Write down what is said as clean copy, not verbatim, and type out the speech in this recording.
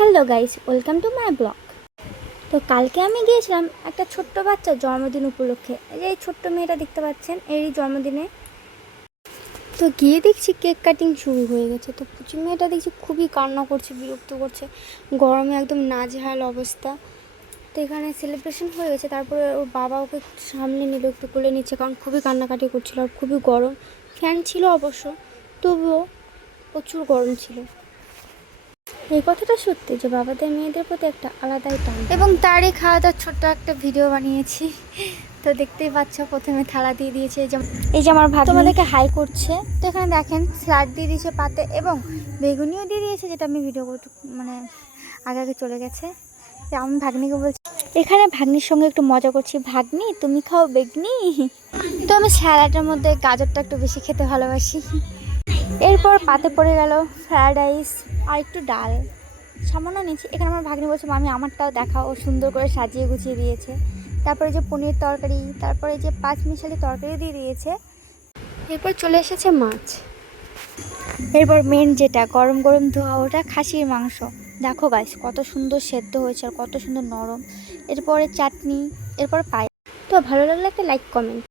Hello guys, welcome to my blog. তো কালকে আমি গিয়েছিলাম একটা ছোট্ট বাচ্চার জন্মদিন উপলক্ষে। এই ছোট্ট মেয়েটা দেখতে পাচ্ছেন, এরই জন্মদিনে। তো গিয়ে দেখছি কেক কাটিং শুরু হয়ে গেছে। তো পুচি মেয়েটা দেখছি খুবই কান্না করছে, বিরক্ত করছে, গরমে একদম নাজেহাল অবস্থা। তো এখানে সেলিব্রেশন হয়ে গেছে, তারপরে ওর বাবা ওকে সামনে নিল, একটু কোলে নিচ্ছে, কারণ খুবই কান্নাকাটি করছিল আর খুবই গরম। ফ্যান ছিল অবশ্য, তবুও প্রচুর গরম ছিল। এই কথাটা সত্যি যে বাবাদের মেয়েদের প্রতি একটা আলাদাই টান, এবং তারই খাওয়া দাওয়ার ছোট্ট একটা ভিডিও বানিয়েছি। তো দেখতেই পাচ্ছ, প্রথমে থালা দিয়ে দিয়েছে, এই যে আমার ভাই তোমাদেরকে হাই করছে। তো এখানে দেখেন স্যালাড দিয়ে দিয়েছে পাতে, এবং বেগুনিও দিয়ে দিয়েছে, যেটা আমি ভিডিও করতে আগে আগে চলে গেছে। আমি ভাগ্নিকে বলছি, এখানে ভাগ্নির সঙ্গে একটু মজা করছি, ভাগ্নি তুমি খাও বেগনি। তো আমি স্যালাডের মধ্যে গাজরটা একটু বেশি খেতে ভালোবাসি। এরপর পাতে পড়ে গেল ফ্রায়েড রাইস আর একটু ডাল সামান্য নিয়েছি। এখানে আমার ভাগ্নি বলছে, মামি আমারটাও দেখাও। ও সুন্দর করে সাজিয়ে গুছিয়ে দিয়েছে। তারপরে যে পনির তরকারি, তারপরে যে পাঁচ মিশালি তরকারি দিয়ে দিয়েছে। এরপর চলে এসেছে মাছ। এরপর মেন যেটা গরম গরম ধোয়া, ওটা খাসির মাংস। দেখো গাইস, কত সুন্দর সেদ্ধ হয়েছে আর কত সুন্দর নরম। এরপরে চাটনি, এরপর পায়েস। তো ভালো লাগলে একটা লাইক কমেন্ট।